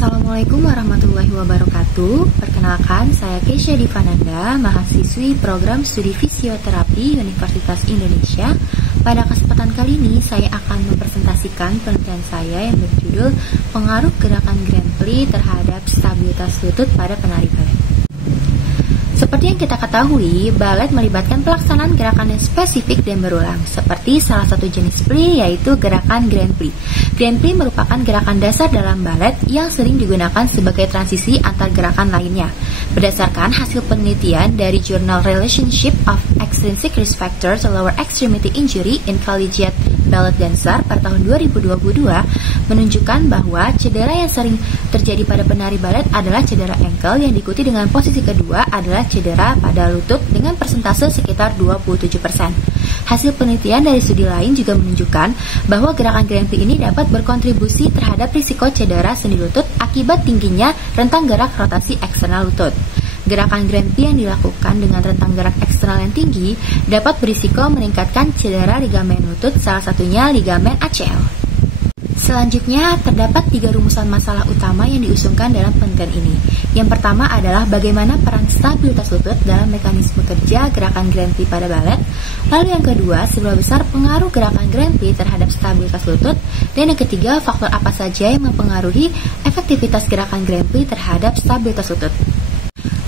Assalamualaikum warahmatullahi wabarakatuh. Perkenalkan, saya Keisha Divananda, mahasiswi program studi fisioterapi Universitas Indonesia. Pada kesempatan kali ini, saya akan mempresentasikan penelitian saya yang berjudul Pengaruh Gerakan Grand Pli terhadap Stabilitas Lutut pada Penari Balet. Seperti yang kita ketahui, balet melibatkan pelaksanaan gerakan yang spesifik dan berulang, seperti salah satu jenis pli yaitu gerakan Grand Pli. Grand Pli merupakan gerakan dasar dalam balet yang sering digunakan sebagai transisi antar gerakan lainnya. Berdasarkan hasil penelitian dari jurnal Relationship of Extrinsic Risk Factors Lower Extremity Injury in Collegiate Ballet Dancer pada tahun 2022 menunjukkan bahwa cedera yang sering terjadi pada penari balet adalah cedera ankle yang diikuti dengan posisi kedua adalah cedera pada lutut dengan persentase sekitar 27%. Hasil penelitian dari studi lain juga menunjukkan bahwa gerakan Grand Pli ini dapat berkontribusi terhadap risiko cedera sendi lutut akibat tingginya rentang gerak rotasi eksternal lutut. Gerakan Grand Pli yang dilakukan dengan rentang gerak eksternal yang tinggi dapat berisiko meningkatkan cedera ligamen lutut, salah satunya ligamen ACL. Selanjutnya, terdapat 3 rumusan masalah utama yang diusungkan dalam penelitian ini. Yang pertama adalah bagaimana peran stabilitas lutut dalam mekanisme kerja gerakan Grand Pli pada balet. Lalu yang kedua, seberapa besar pengaruh gerakan Grand Pli terhadap stabilitas lutut. Dan yang ketiga, faktor apa saja yang mempengaruhi efektivitas gerakan Grand Pli terhadap stabilitas lutut.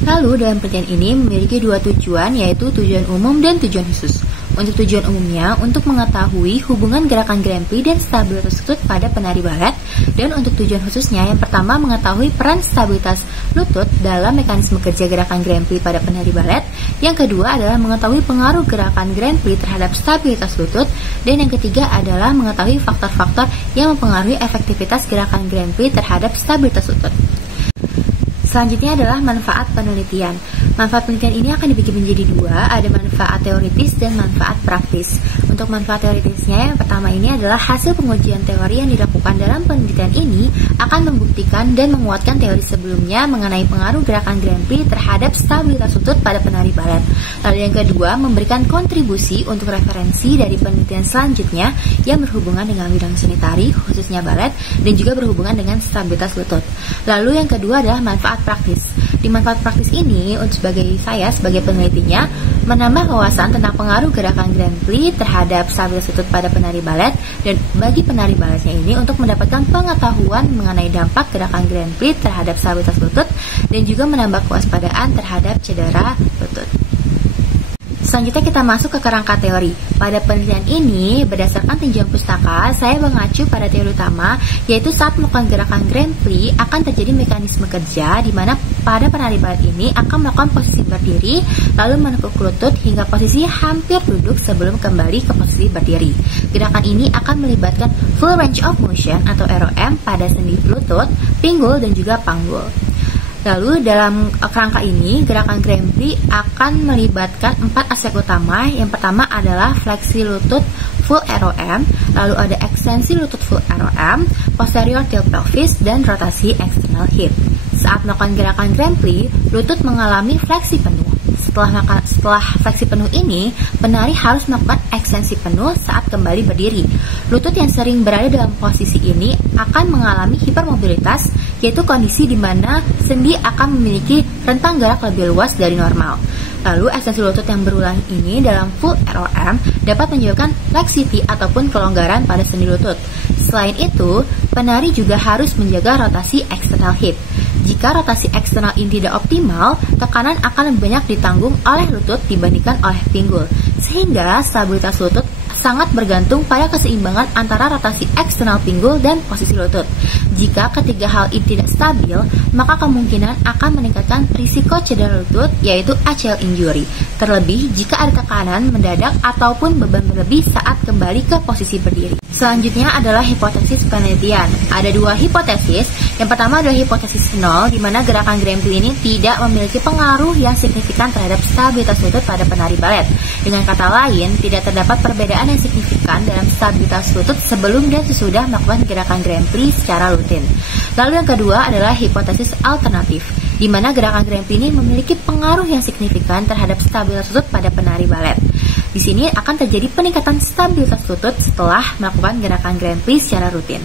Lalu dalam penelitian ini memiliki 2 tujuan, yaitu tujuan umum dan tujuan khusus. Untuk tujuan umumnya, untuk mengetahui hubungan gerakan Grand Pli dan stabilitas lutut pada penari balet. Dan untuk tujuan khususnya, yang pertama mengetahui peran stabilitas lutut dalam mekanisme kerja gerakan Grand Pli pada penari balet. Yang kedua adalah mengetahui pengaruh gerakan Grand Pli terhadap stabilitas lutut. Dan yang ketiga adalah mengetahui faktor-faktor yang mempengaruhi efektivitas gerakan Grand Pli terhadap stabilitas lutut. Selanjutnya adalah manfaat penelitian. Manfaat penelitian ini akan dibagi menjadi 2, ada manfaat teoritis dan manfaat praktis. Untuk manfaat teoritisnya, yang pertama ini adalah hasil pengujian teori yang dilakukan dalam penelitian ini akan membuktikan dan menguatkan teori sebelumnya mengenai pengaruh gerakan Grand Pli terhadap stabilitas lutut pada penari balet. Lalu yang kedua, memberikan kontribusi untuk referensi dari penelitian selanjutnya yang berhubungan dengan bidang seni tari, khususnya balet, dan juga berhubungan dengan stabilitas lutut. Lalu yang kedua adalah manfaat praktis. Di manfaat praktis ini, sebagai penelitinya, menambah wawasan tentang pengaruh gerakan Grand Pli terhadap stabilitas lutut pada penari balet, dan bagi penari baletnya ini untuk mendapatkan pengetahuan mengenai dampak gerakan Grand Pli terhadap stabilitas lutut dan juga menambah kewaspadaan terhadap cedera lutut. Selanjutnya kita masuk ke kerangka teori. Pada penelitian ini, berdasarkan tinjauan pustaka, saya mengacu pada teori utama, yaitu saat melakukan gerakan Grand Pli akan terjadi mekanisme kerja di mana pada penari balet ini akan melakukan posisi berdiri, lalu menekuk lutut hingga posisi hampir duduk sebelum kembali ke posisi berdiri. Gerakan ini akan melibatkan full range of motion atau ROM pada sendi lutut, pinggul, dan juga panggul. Lalu dalam kerangka ini, gerakan Grand Pli akan melibatkan 4 aspek utama. Yang pertama adalah fleksi lutut full ROM, lalu ada ekstensi lutut full ROM, posterior tilt pelvis, dan rotasi external hip. Saat melakukan gerakan Grand Pli, lutut mengalami fleksi penuh. Setelah fleksi penuh ini, penari harus melakukan ekstensi penuh saat kembali berdiri. Lutut yang sering berada dalam posisi ini akan mengalami hipermobilitas, yaitu kondisi di mana sendi akan memiliki rentang gerak lebih luas dari normal. Lalu ekstensi lutut yang berulang ini dalam full ROM dapat menyebabkan laxity ataupun kelonggaran pada sendi lutut. Selain itu, penari juga harus menjaga rotasi external hip. Jika rotasi eksternal ini tidak optimal, tekanan akan lebih banyak ditanggung oleh lutut dibandingkan oleh pinggul, sehingga stabilitas lutut sangat bergantung pada keseimbangan antara rotasi eksternal pinggul dan posisi lutut. Jika ketiga hal ini tidak stabil, maka kemungkinan akan meningkatkan risiko cedera lutut, yaitu ACL injury. Terlebih jika ada tekanan mendadak ataupun beban berlebih saat kembali ke posisi berdiri. Selanjutnya adalah hipotesis penelitian. Ada 2 hipotesis. Yang pertama adalah hipotesis 0, di mana gerakan Grand Pli ini tidak memiliki pengaruh yang signifikan terhadap stabilitas lutut pada penari balet. Dengan kata lain, tidak terdapat perbedaan yang signifikan dalam stabilitas lutut sebelum dan sesudah melakukan gerakan Grand Pli secara rutin. Lalu yang kedua adalah hipotesis alternatif, di mana gerakan Grand Pli ini memiliki pengaruh yang signifikan terhadap stabilitas lutut pada penari balet. Di sini akan terjadi peningkatan stabilitas lutut setelah melakukan gerakan Grand Pli secara rutin.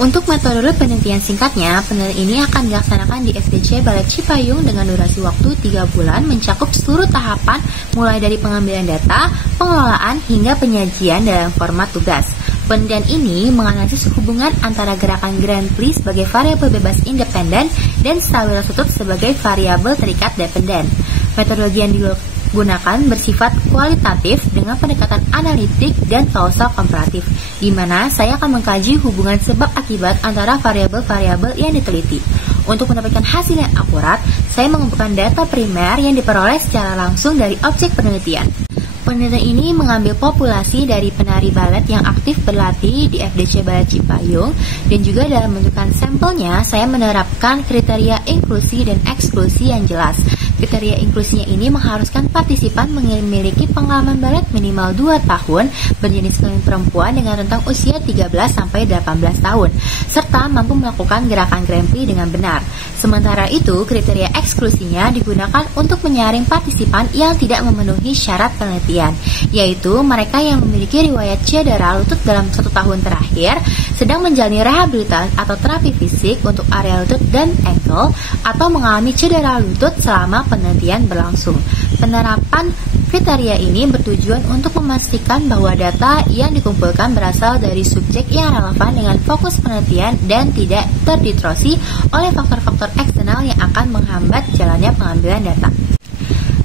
Untuk metode penelitian singkatnya, penelitian ini akan dilaksanakan di FDC Balet Cipayung dengan durasi waktu 3 bulan mencakup seluruh tahapan mulai dari pengambilan data, pengelolaan, hingga penyajian dalam format tugas. Penelitian ini menganalisis hubungan antara gerakan Grand Prix sebagai variabel bebas independen dan stabilitas lutut sebagai variabel terikat dependen. Metodologi yang digunakan bersifat kualitatif dengan pendekatan analitik dan kausal komparatif, di mana saya akan mengkaji hubungan sebab akibat antara variabel-variabel yang diteliti. Untuk mendapatkan hasil yang akurat, saya mengumpulkan data primer yang diperoleh secara langsung dari objek penelitian. Penelitian ini mengambil populasi dari penari balet yang aktif berlatih di FDC Balet Cipayung, dan juga dalam menentukan sampelnya saya menerapkan kriteria inklusi dan eksklusi yang jelas. Kriteria inklusinya ini mengharuskan partisipan memiliki pengalaman balet minimal 2 tahun, berjenis kelamin perempuan dengan rentang usia 13-18 tahun, serta mampu melakukan gerakan Grand Prix dengan benar. Sementara itu, kriteria eksklusinya digunakan untuk menyaring partisipan yang tidak memenuhi syarat penelitian, yaitu mereka yang memiliki riwayat cedera lutut dalam 1 tahun terakhir, sedang menjalani rehabilitasi atau terapi fisik untuk area lutut dan ankle, atau mengalami cedera lutut selama penelitian berlangsung. Penerapan kriteria ini bertujuan untuk memastikan bahwa data yang dikumpulkan berasal dari subjek yang relevan dengan fokus penelitian dan tidak terdistorsi oleh faktor-faktor eksternal yang akan menghambat jalannya pengambilan data.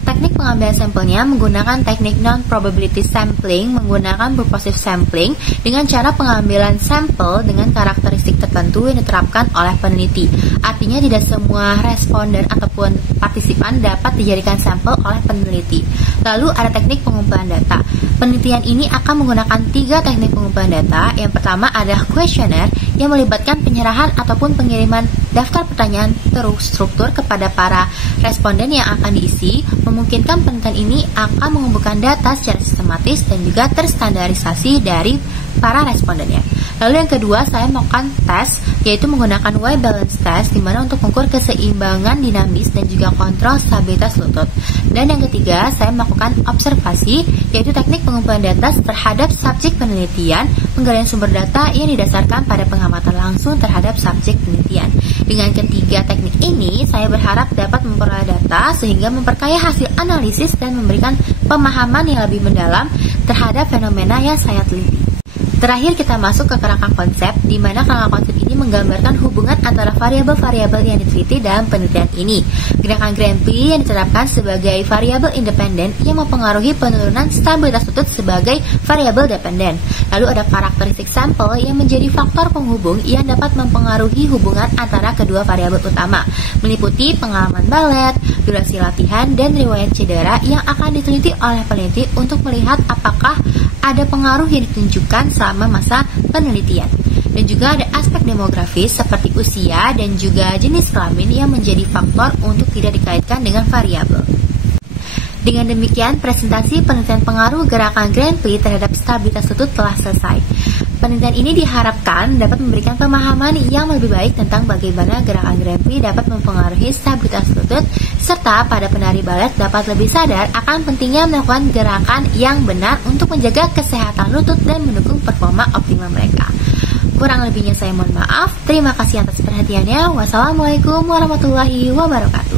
Teknik pengambilan sampelnya menggunakan teknik non-probability sampling, menggunakan purposive sampling dengan cara pengambilan sampel dengan karakteristik tertentu yang diterapkan oleh peneliti. Artinya tidak semua responden ataupun partisipan dapat dijadikan sampel oleh peneliti. Lalu ada teknik pengumpulan data. Penelitian ini akan menggunakan 3 teknik pengumpulan data. Yang pertama adalah kuesioner yang melibatkan penyerahan ataupun pengiriman daftar pertanyaan terstruktur kepada para responden yang akan diisi. Memungkinkan penelitian ini akan mengumpulkan data secara sistematis dan juga terstandarisasi dari para respondennya. Lalu yang kedua, saya melakukan tes, yaitu menggunakan Y balance test, di mana untuk mengukur keseimbangan dinamis dan juga kontrol stabilitas lutut. Dan yang ketiga, saya melakukan observasi, yaitu teknik pengumpulan data terhadap subjek penelitian, penggalian sumber data yang didasarkan pada pengamatan langsung terhadap subjek penelitian. Dengan ketiga teknik ini, saya berharap dapat memperoleh data sehingga memperkaya hasil analisis dan memberikan pemahaman yang lebih mendalam terhadap fenomena yang saya teliti. Terakhir kita masuk ke kerangka konsep, di mana kerangka konsep ini menggambarkan hubungan antara variabel-variabel yang diteliti dalam penelitian ini. Gerakan Grand Prix yang diterapkan sebagai variabel independen yang mempengaruhi penurunan stabilitas lutut sebagai variabel dependen. Lalu ada karakteristik sampel yang menjadi faktor penghubung yang dapat mempengaruhi hubungan antara kedua variabel utama, meliputi pengalaman balet, durasi latihan, dan riwayat cedera yang akan diteliti oleh peneliti untuk melihat apakah ada pengaruh yang ditunjukkan selama masa penelitian. Dan juga ada aspek demografis seperti usia dan juga jenis kelamin yang menjadi faktor untuk tidak dikaitkan dengan variabel. Dengan demikian, presentasi penelitian pengaruh gerakan Grand Prix terhadap stabilitas lutut telah selesai. Penelitian ini diharapkan dapat memberikan pemahaman yang lebih baik tentang bagaimana gerakan Grand Prix dapat mempengaruhi stabilitas lutut, serta pada penari balet dapat lebih sadar akan pentingnya melakukan gerakan yang benar untuk menjaga kesehatan lutut dan mendukung performa optimal mereka. Kurang lebihnya saya mohon maaf. Terima kasih atas perhatiannya. Wassalamualaikum warahmatullahi wabarakatuh.